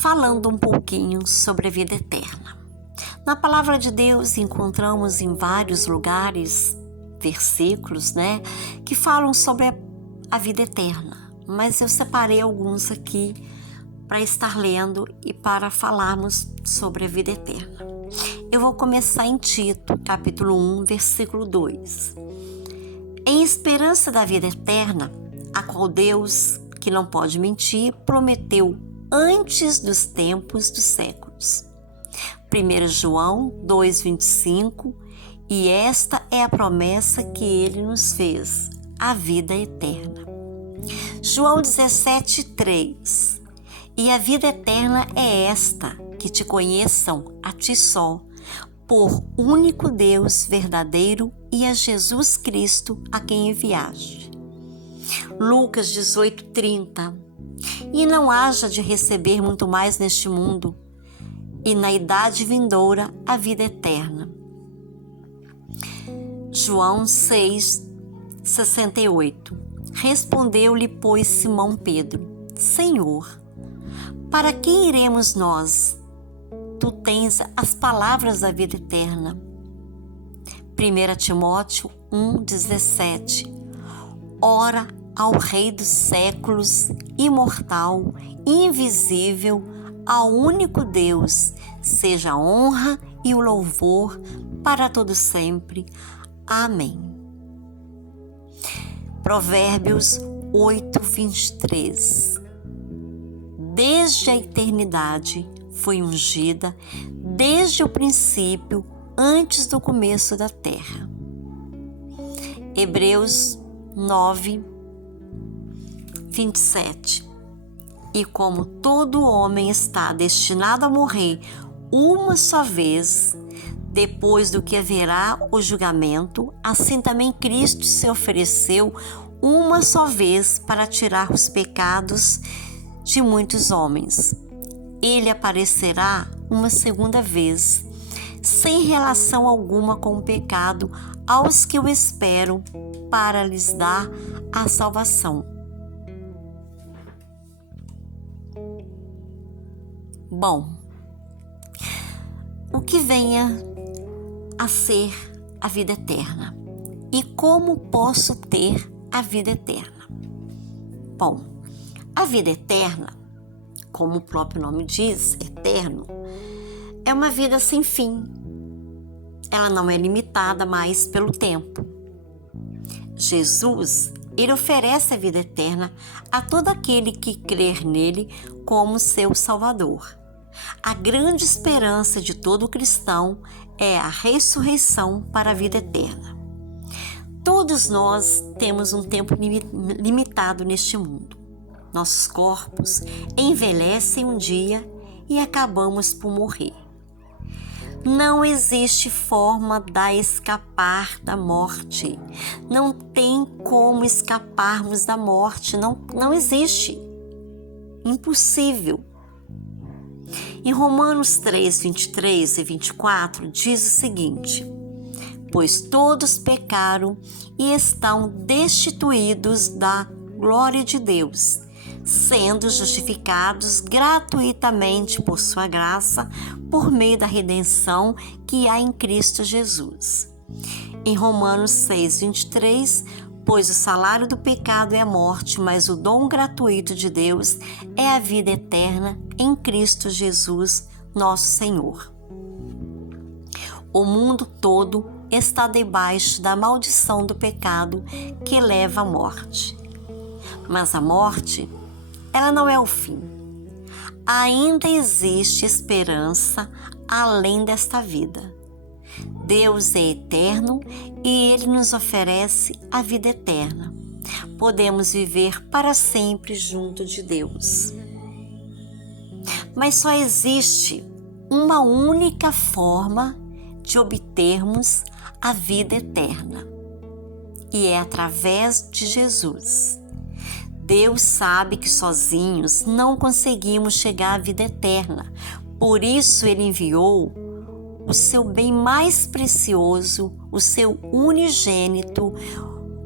falando um pouquinho sobre a vida eterna. Na palavra de Deus encontramos em vários lugares versículos, que falam sobre a vida eterna, mas eu separei alguns aqui para estar lendo e para falarmos sobre a vida eterna. Eu vou começar em Tito, capítulo 1, versículo 2. Em esperança da vida eterna, a qual Deus, que não pode mentir, prometeu antes dos tempos dos séculos. 1 João 2,25, e esta é a promessa que ele nos fez, a vida eterna. João 17,3, e a vida eterna é esta, que te conheçam a ti só, por único Deus verdadeiro e a Jesus Cristo a quem enviaste. Lucas 18,30, e não haja de receber muito mais neste mundo, e na idade vindoura a vida eterna. João 6,68, respondeu-lhe, pois, Simão Pedro, Senhor, para quem iremos nós? Tu tens as palavras da vida eterna. 1 Timóteo 1,17, ora ao Rei dos séculos, imortal, invisível, ao único Deus, seja a honra e o louvor para todo sempre. Amém. Provérbios 8,23, desde a eternidade foi ungida, desde o princípio, antes do começo da terra. Hebreus 9,27, e como todo homem está destinado a morrer uma só vez, depois do que haverá o julgamento, assim também Cristo se ofereceu uma só vez para tirar os pecados de muitos homens. Ele aparecerá uma segunda vez, sem relação alguma com o pecado, aos que o esperam, para lhes dar a salvação. Bom, o que venha a ser a vida eterna e como posso ter a vida eterna? Bom, a vida eterna, como o próprio nome diz, eterno, é uma vida sem fim. Ela não é limitada mais pelo tempo. Jesus, ele oferece a vida eterna a todo aquele que crer nele como seu Salvador. A grande esperança de todo cristão é a ressurreição para a vida eterna. Todos nós temos um tempo limitado neste mundo. Nossos corpos envelhecem um dia e acabamos por morrer. Não existe forma de escapar da morte. Não tem como escaparmos da morte. Não existe. Impossível. Em Romanos 3, 23 e 24 diz o seguinte: pois todos pecaram e estão destituídos da glória de Deus, sendo justificados gratuitamente por sua graça, por meio da redenção que há em Cristo Jesus. Em Romanos 6, 23, pois o salário do pecado é a morte, mas o dom gratuito de Deus é a vida eterna em Cristo Jesus, nosso Senhor. O mundo todo está debaixo da maldição do pecado que leva à morte. Mas a morte, ela não é o fim. Ainda existe esperança além desta vida. Deus é eterno e Ele nos oferece a vida eterna. Podemos viver para sempre junto de Deus. Mas só existe uma única forma de obtermos a vida eterna, e é através de Jesus. Deus sabe que sozinhos não conseguimos chegar à vida eterna, por isso Ele enviou o seu bem mais precioso, o seu unigênito,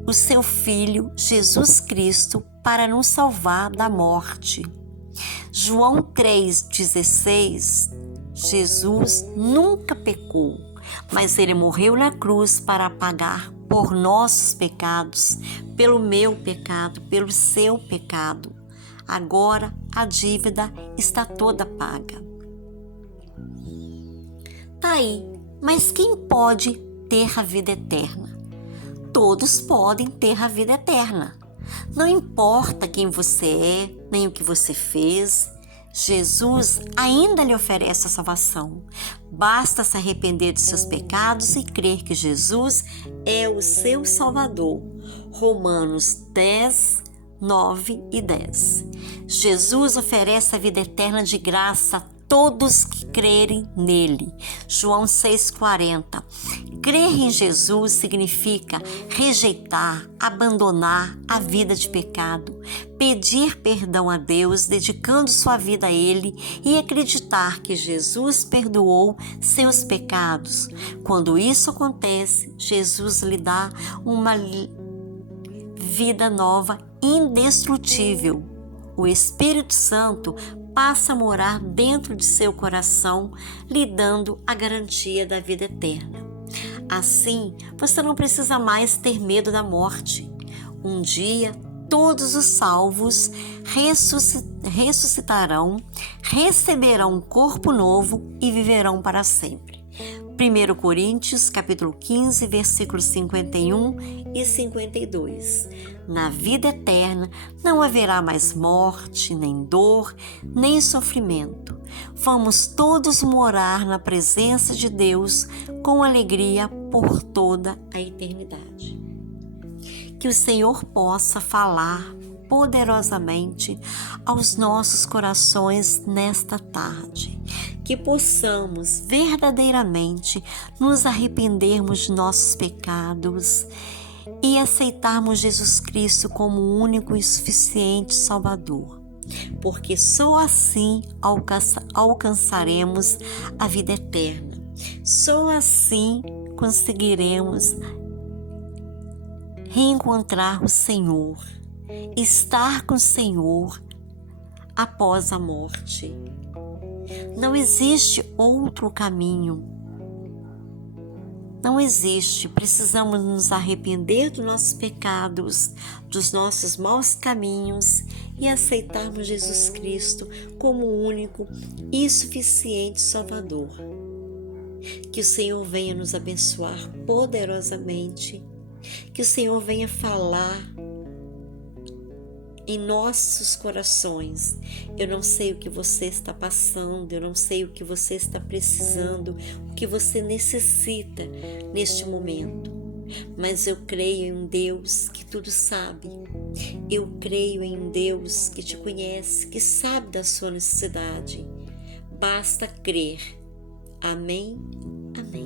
o seu Filho, Jesus Cristo, para nos salvar da morte. João 3,16, Jesus nunca pecou, mas ele morreu na cruz para pagar por nossos pecados, pelo meu pecado, pelo seu pecado. Agora a dívida está toda paga. Tá aí, mas quem pode ter a vida eterna? Todos podem ter a vida eterna. Não importa quem você é, nem o que você fez, Jesus ainda lhe oferece a salvação. Basta se arrepender de seus pecados e crer que Jesus é o seu Salvador. Romanos 10, 9 e 10. Jesus oferece a vida eterna de graça a todos que crerem nele. João 6,40. Crer em Jesus significa rejeitar, abandonar a vida de pecado, pedir perdão a Deus, dedicando sua vida a Ele e acreditar que Jesus perdoou seus pecados. Quando isso acontece, Jesus lhe dá uma vida nova, indestrutível. O Espírito Santo passa a morar dentro de seu coração, lhe dando a garantia da vida eterna. Assim, você não precisa mais ter medo da morte. Um dia, todos os salvos ressuscitarão, receberão um corpo novo e viverão para sempre. 1 Coríntios, capítulo 15, versículos 51 e 52. Na vida eterna não haverá mais morte, nem dor, nem sofrimento. Vamos todos morar na presença de Deus com alegria por toda a eternidade. Que o Senhor possa falar poderosamente aos nossos corações nesta tarde. Que possamos verdadeiramente nos arrependermos de nossos pecados e aceitarmos Jesus Cristo como o único e suficiente Salvador, porque só assim alcançaremos a vida eterna. Só assim conseguiremos reencontrar o Senhor, estar com o Senhor após a morte. Não existe outro caminho. Não existe. Precisamos nos arrepender dos nossos pecados, dos nossos maus caminhos e aceitarmos Jesus Cristo como o único e suficiente Salvador. Que o Senhor venha nos abençoar poderosamente. Que o Senhor venha falar em nossos corações. Eu não sei o que você está passando, eu não sei o que você está precisando, o que você necessita neste momento, mas eu creio em um Deus que tudo sabe. Eu creio em um Deus que te conhece, que sabe da sua necessidade. Basta crer. Amém? Amém.